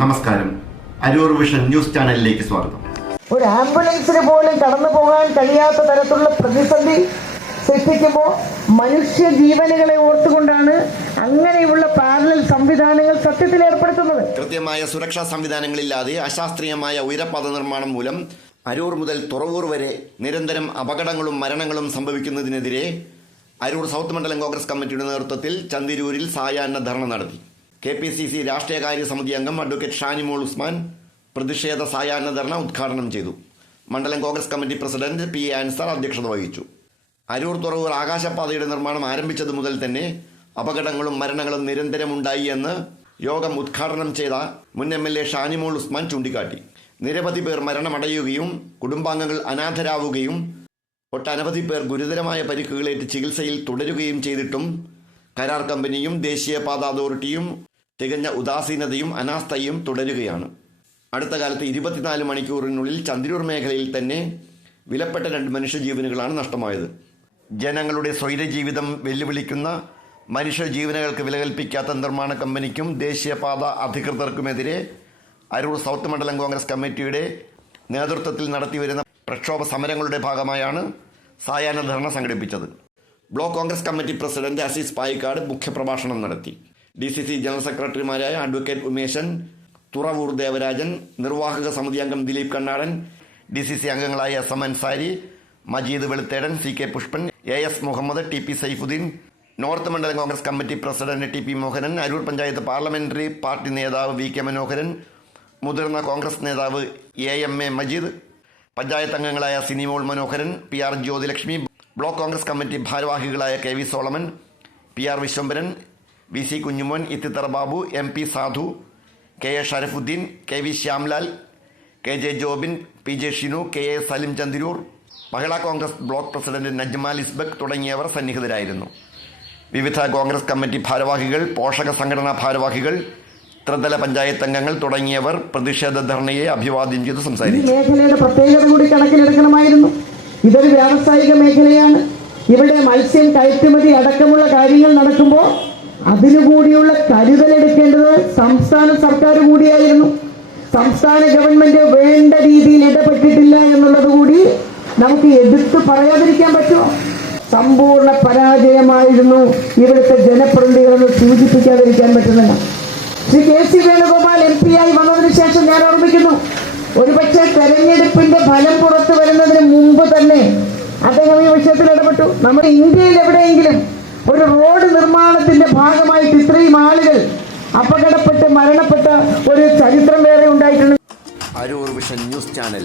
നമസ്കാരം. Aroor vision news ചാനലിലേക്ക് സ്വാഗതം. ഒരു ആംബുലൻസിന് പോലും കടന്നു പോകാൻ കഴിയാത്ത തരത്തിലുള്ള പ്രതിസന്ധി സൃഷ്ടിക്കുമ്പോൾ മനുഷ്യ ജീവനുകളെ ഓർത്തുകൊണ്ടാണ് അങ്ങനെയുള്ള പാരലൽ സംവിധാനങ്ങൾ സത്യത്തിൽ ഏർപ്പെടുത്തുന്നത്. കൃത്യമായ സുരക്ഷാ സംവിധാനങ്ങളില്ലാതെ അശാസ്ത്രീയമായ ഉയരപാത നിർമ്മാണം മൂലം അരൂർ മുതൽ തുറവൂർ വരെ നിരന്തരം അപകടങ്ങളും മരണങ്ങളും സംഭവിക്കുന്നതിനെതിരെ അരൂർ സൗത്ത് മണ്ഡലം കോൺഗ്രസ് കമ്മിറ്റിയുടെ നേതൃത്വത്തിൽ ചന്തിരൂരിൽ സായാഹ്ന ധർണ നടത്തി. കെ പി സി സി രാഷ്ട്രീയകാര്യ സമിതി അംഗം അഡ്വക്കേറ്റ് ഷാനിമോൾ ഉസ്മാൻ പ്രതിഷേധ സായാഹ്ന ധർണ ഉദ്ഘാടനം ചെയ്തു. മണ്ഡലം Congress committee president P A Ansar അധ്യക്ഷത വഹിച്ചു. അരൂർ തുറവൂർ ആകാശപാതയുടെ നിർമ്മാണം ആരംഭിച്ചത് മുതൽ തന്നെ അപകടങ്ങളും മരണങ്ങളും നിരന്തരം ഉണ്ടായി എന്ന് യോഗം ഉദ്ഘാടനം ചെയ്ത മുൻ M L A Shanimol Usman ചൂണ്ടിക്കാട്ടി. നിരവധി പേർ മരണമടയുകയും കുടുംബാംഗങ്ങൾ അനാഥരാവുകയും ഒട്ടനവധി പേർ ഗുരുതരമായ പരിക്കുകളേറ്റ് ചികിത്സയിൽ തുടരുകയും ചെയ്തിട്ടും കരാർ കമ്പനിയും ദേശീയപാത അതോറിറ്റിയും തികഞ്ഞ ഉദാസീനതയും അനാസ്ഥയും തുടരുകയാണ്. അടുത്ത കാലത്ത് ഇരുപത്തിനാല് മണിക്കൂറിനുള്ളിൽ ചന്ദ്രൂർ മേഖലയിൽ തന്നെ വിലപ്പെട്ട രണ്ട് മനുഷ്യജീവനുകളാണ് നഷ്ടമായത്. ജനങ്ങളുടെ സ്വൈരജീവിതം വെല്ലുവിളിക്കുന്ന മനുഷ്യജീവനുകൾക്ക് വില കൽപ്പിക്കാത്ത നിർമ്മാണ കമ്പനിക്കും ദേശീയപാത അധികൃതർക്കുമെതിരെ അരൂർ സൗത്ത് മണ്ഡലം കോൺഗ്രസ് കമ്മിറ്റിയുടെ നേതൃത്വത്തിൽ നടത്തിവരുന്ന പ്രക്ഷോഭ സമരങ്ങളുടെ ഭാഗമായാണ് സായാഹ്ന ധർണ സംഘടിപ്പിച്ചത്. Block Congress committee president Azeez Payikkad മുഖ്യപ്രഭാഷണം നടത്തി. ഡി സി സി ജനറൽ സെക്രട്ടറിമാരായ അഡ്വക്കേറ്റ് ഉമേശൻ തുറവൂർ ദേവരാജൻ നിർവാഹക സമിതി അംഗം Dileep Kannadan D C C അംഗങ്ങളായ S M Ansari Majeed Veluthedan C K Pushpan A S Muhammad T P Saifuddin north മണ്ഡലം Congress committee president T P Mohanan Aroor panchayat parliamentary party നേതാവ് V K Manoharan മുതിർന്ന കോൺഗ്രസ് നേതാവ് A M A Majeed panchayat അംഗങ്ങളായ Sinimol Manoharan P R Jyothilakshmi block Congress committee ഭാരവാഹികളായ K V Solomon P R Vishwambharan V C Kunjumon Ithithara Babu M P Sadhu K A Sharafuddin K V Shyamlal K J Jobin P J Shinu K A Salim Chandiroor Mahila Congress block president Najmal Isbak തുടങ്ങിയവർ സന്നിഹിതരായിരുന്നു. വിവിധ Congress committee ഭാരവാഹികൾ പോഷക സംഘടനാ ഭാരവാഹികൾ ത്രിതല പഞ്ചായത്ത് അംഗങ്ങൾ തുടങ്ങിയവർ പ്രതിഷേധ ധർണയെ അഭിവാദ്യം ചെയ്ത് സംസാരിച്ചു. മേഖലയുടെ പ്രത്യേകത കൂടി കണക്കിലെടുക്കണമായിരുന്നു. ഇതൊരു വ്യാവസായിക മേഖലയാണ്. ഇവിടെ മത്സ്യം കയറ്റുമതി അടക്കമുള്ള കാര്യങ്ങൾ നടക്കുമ്പോൾ അതിനുകൂടിയുള്ള കരുതലെടുക്കേണ്ടത് സംസ്ഥാന സർക്കാർ കൂടിയായിരുന്നു. സംസ്ഥാന ഗവൺമെന്റ് വേണ്ട രീതിയിൽ ഇടപെട്ടിട്ടില്ല എന്നുള്ളത് കൂടി നമുക്ക് എതിർത്ത് പറയാതിരിക്കാൻ പറ്റുമോ? സമ്പൂർണ പരാജയമായിരുന്നു ഇവിടുത്തെ ജനപ്രതിനിധികളെന്ന് സൂചിപ്പിക്കാതിരിക്കാൻ പറ്റുന്നില്ല. Shri K C Venugopal M P ആയി വന്നതിന് ശേഷം ഞാൻ ഓർമ്മിക്കുന്നു. ഒരുപക്ഷെ തെരഞ്ഞെടുപ്പിന്റെ ഫലം പുറത്തു വരുന്നതിന് മുമ്പ് തന്നെ അദ്ദേഹം ഈ വിഷയത്തിൽ ഇടപെട്ടു. നമ്മുടെ ഇന്ത്യയിൽ എവിടെയെങ്കിലും ഒരു റോഡ് നിർമ്മാണത്തിന്റെ ഭാഗമായിട്ട് ഇത്രയും ആളുകൾ അപകടപ്പെട്ട് മരണപ്പെട്ട ഒരു ചരിത്രം വേറെ ഉണ്ടായിട്ടുണ്ട്. News channel.